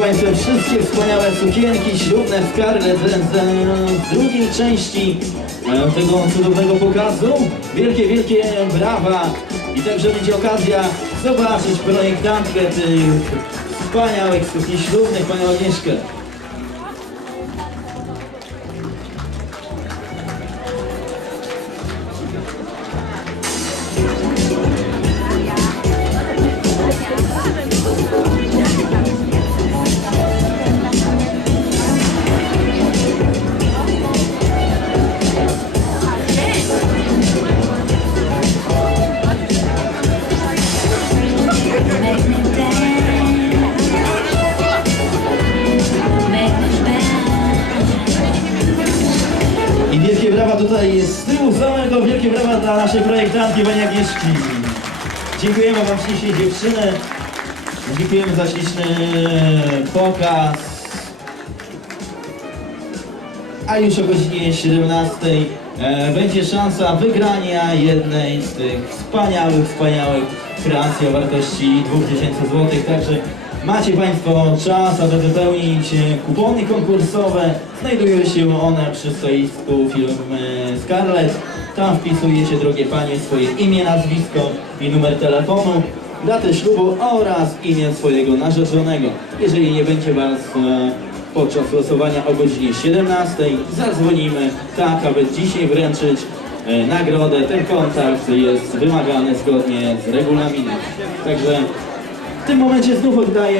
Państwem, wszystkie wspaniałe sukienki ślubne Scarlett z, z, drugiej części tego cudownego pokazu. Wielkie, wielkie brawa i także będzie okazja zobaczyć projektantkę tych wspaniałych sukni ślubnych, Panią Agnieszkę. Brawa tutaj z tyłu samego, wielkie brawa dla naszej projektantki Pani Agnieszki. Dziękujemy Wam ślicznie dziewczyny. Dziękujemy za śliczny pokaz. A już o godzinie 17 e, będzie szansa wygrania jednej z tych wspaniałych, wspaniałych kreacji o wartości 2000 zł. Także macie Państwo czas, aby wypełnić e, kupony konkursowe. Znajdują się one przy stoisku firmy Scarlett. Tam wpisujecie, drogie Panie, swoje imię, nazwisko i numer telefonu, datę ślubu oraz imię swojego narzeczonego. Jeżeli nie będzie Was e, podczas losowania o godzinie 17 zadzwonimy tak, aby dzisiaj wręczyć e, nagrodę. Ten kontakt jest wymagany zgodnie z regulaminem. Także w tym momencie znów oddaję